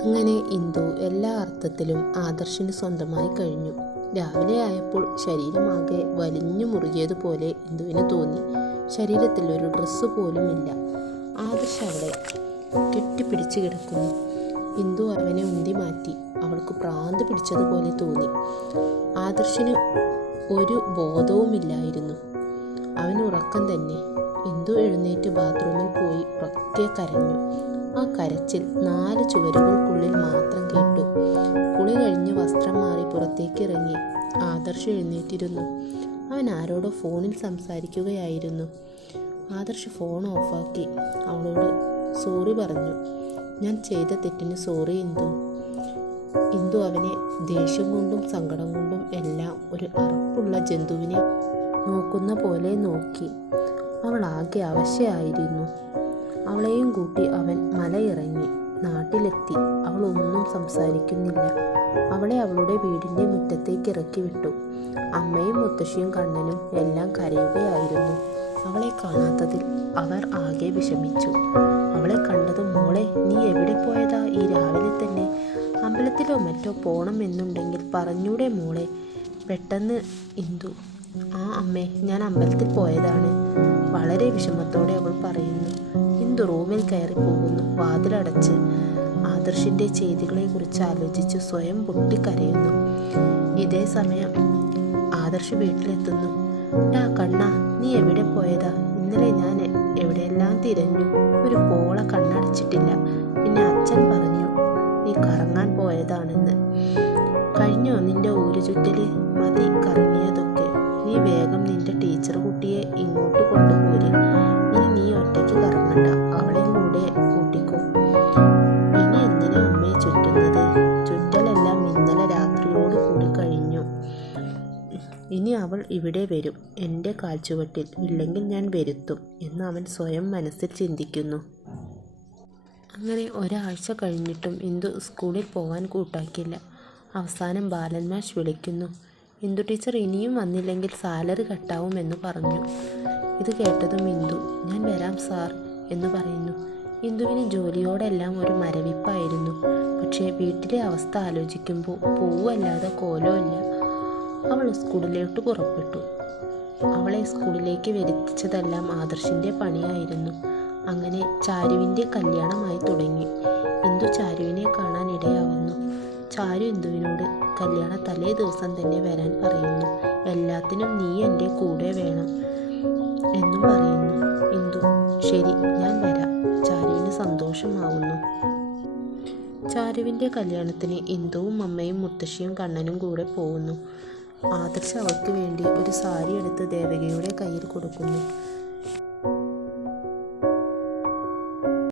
അങ്ങനെ ഇന്ദു എല്ലാ അർത്ഥത്തിലും ആദർശിന് സ്വന്തമായി കഴിഞ്ഞു. രാവിലെ ആയപ്പോൾ ശരീരമാകെ വലിഞ്ഞു മുറുകിയതുപോലെ ഇന്ദുവിന് തോന്നി. ശരീരത്തിൽ ഒരു ഡ്രസ്സ് പോലുമില്ല. ആദർശ് അവളെ കെട്ടിപ്പിടിച്ച് കിടക്കുന്നു. ഇന്ദു അവനെ ഉന്തി മാറ്റി. അവൾക്ക് ഭ്രാന്ത് പിടിച്ചതുപോലെ തോന്നി. ആദർശിന് ഒരു ബോധവുമില്ലായിരുന്നു. അവന് ഉറക്കം തന്നെ. ഇന്ദു എഴുന്നേറ്റ് ബാത്റൂമിൽ പോയി ഉറക്കെ കരഞ്ഞു. ആ കരച്ചിൽ 4 ചുവരുകൾക്കുള്ളിൽ മാത്രം കേട്ടു. കുളി കഴിഞ്ഞ് വസ്ത്രം മാറി പുറത്തേക്ക് ഇറങ്ങി ആദർശ് എഴുന്നേറ്റിരുന്നു. അവൻ ആരോടോ ഫോണിൽ സംസാരിക്കുകയായിരുന്നു. ആദർശ് ഫോൺ ഓഫാക്കി അവളോട് സോറി പറഞ്ഞു. ഞാൻ ചെയ്ത തെറ്റിന് സോറി ഇന്ദു. ഇന്ദു അവനെ ദേഷ്യം കൊണ്ടും സങ്കടം കൊണ്ടും എല്ലാം ഒരു അറപ്പുള്ള ജന്തുവിനെ നോക്കുന്ന പോലെ നോക്കി. അവൾ ആകെ അവശയായിരുന്നു. അവളെയും കൂട്ടി അവൻ മലയിറങ്ങി. നാട്ടിലെത്തി. അവൾ ഒന്നും സംസാരിക്കുന്നില്ല. അവളെ അവളുടെ വീടിൻ്റെ മുറ്റത്തേക്ക് ഇറക്കി വിട്ടു. അമ്മയും മുത്തശ്ശിയും കണ്ണനും എല്ലാം കരയുകയായിരുന്നു. അവളെ കാണാത്തതിൽ അവർ ആകെ വിഷമിച്ചു. അവളെ കണ്ടതും മോളെ, നീ എവിടെ പോയതാ ഈ രാവിലെ തന്നെ? അമ്പലത്തിലോ മറ്റോ പോണം എന്നുണ്ടെങ്കിൽ പറഞ്ഞൂടെ മോളെ? പെട്ടെന്ന് ഇന്ദു, ആ അമ്മേ, ഞാൻ അമ്പലത്തിൽ പോയതാണ്. വളരെ വിഷമത്തോടെ അവൾ പറയുന്നു. ഇന്ദു റൂമിൽ കയറി പോകുന്നു. വാതിലടച്ച് ആദർശിൻ്റെ ചെയ്തികളെക്കുറിച്ച് ആലോചിച്ച് സ്വയം പൊട്ടിക്കരയുന്നു. ഇതേ സമയം ആദർശ് വീട്ടിലെത്തുന്നു. ഡാ കണ്ണ, നീ എവിടെ പോയതാ? ഇന്നലെ ഞാൻ എവിടെയെല്ലാം തിരഞ്ഞു, ഒരു പോള കണ്ണടച്ചിട്ടില്ല. പിന്നെ അച്ഛൻ പറഞ്ഞു നീ കറങ്ങാൻ പോയതാണെന്ന്. കഴിഞ്ഞോ നിന്റെ ഊരു ചുറ്റല്? മതി കറങ്ങിയതൊക്കെ. നീ വേഗം നിന്റെ ടീച്ചർ കുട്ടിയെ ഇങ്ങോട്ട് കൊണ്ടുപോര്. ഇനി നീ ഒറ്റയ്ക്ക് കറങ്ങണ്ട, അവളെയും കൂടെ കൂട്ടിക്കോ. ഇനി എന്തിനാ അമ്മയെ ചുറ്റുന്നത്? ചുറ്റലെല്ലാം ഇന്നലെ രാത്രിയോട് കൂടി കഴിഞ്ഞു. ഇനി അവൾ ഇവിടെ വരും, എൻ്റെ കാൽച്ചുവട്ടിൽ. ഇല്ലെങ്കിൽ ഞാൻ വരുത്തും എന്ന് അവൻ സ്വയം മനസ്സിൽ ചിന്തിക്കുന്നു. അങ്ങനെ ഒരാഴ്ച കഴിഞ്ഞിട്ടും ഇന്ദു സ്കൂളിൽ പോകാൻ കൂട്ടാക്കില്ല. അവസാനം ബാലൻ മാഷ് വിളിക്കുന്നു. ഇന്ദു ടീച്ചർ ഇനിയും വന്നില്ലെങ്കിൽ സാലറി കട്ടാവുമെന്ന് പറഞ്ഞു. ഇത് കേട്ടതും ഇന്ദു ഞാൻ വരാം സാർ എന്ന് പറയുന്നു. ഇന്ദുവിന് ജോലിയോടെല്ലാം ഒരു മരവിപ്പായിരുന്നു. പക്ഷേ വീട്ടിലെ അവസ്ഥ ആലോചിക്കുമ്പോൾ പൂവല്ലാതെ കോലമില്ല. അവൾ സ്കൂളിലോട്ട് പുറപ്പെട്ടു. അവളെ സ്കൂളിലേക്ക് വരുത്തിച്ചതെല്ലാം ആദർശിൻ്റെ പണിയായിരുന്നു. അങ്ങനെ ചാരുവിൻ്റെ കല്യാണമായി തുടങ്ങി. ഇന്ദു ചാരുവിനെ കാണാൻ ഇടയാവുന്നു. ചാരു ഇന്ദുവിനോട് കല്യാണ തലേ ദിവസം തന്നെ വരാൻ പറയുന്നു. എല്ലാത്തിനും നീ എൻ്റെ കൂടെ വേണം എന്നും പറയുന്നു. ഇന്ദു ശരി, ഞാൻ വരാം. ചാരുവിന് സന്തോഷമാവുന്നു. ചാരുവിൻ്റെ കല്യാണത്തിന് ഇന്ദുവും അമ്മയും മുത്തശ്ശിയും കണ്ണനും കൂടെ പോകുന്നു. ആദർശ് അവൾക്ക് വേണ്ടി ഒരു സാരി എടുത്ത് ദേവകിയുടെ കയ്യിൽ കൊടുക്കുന്നു.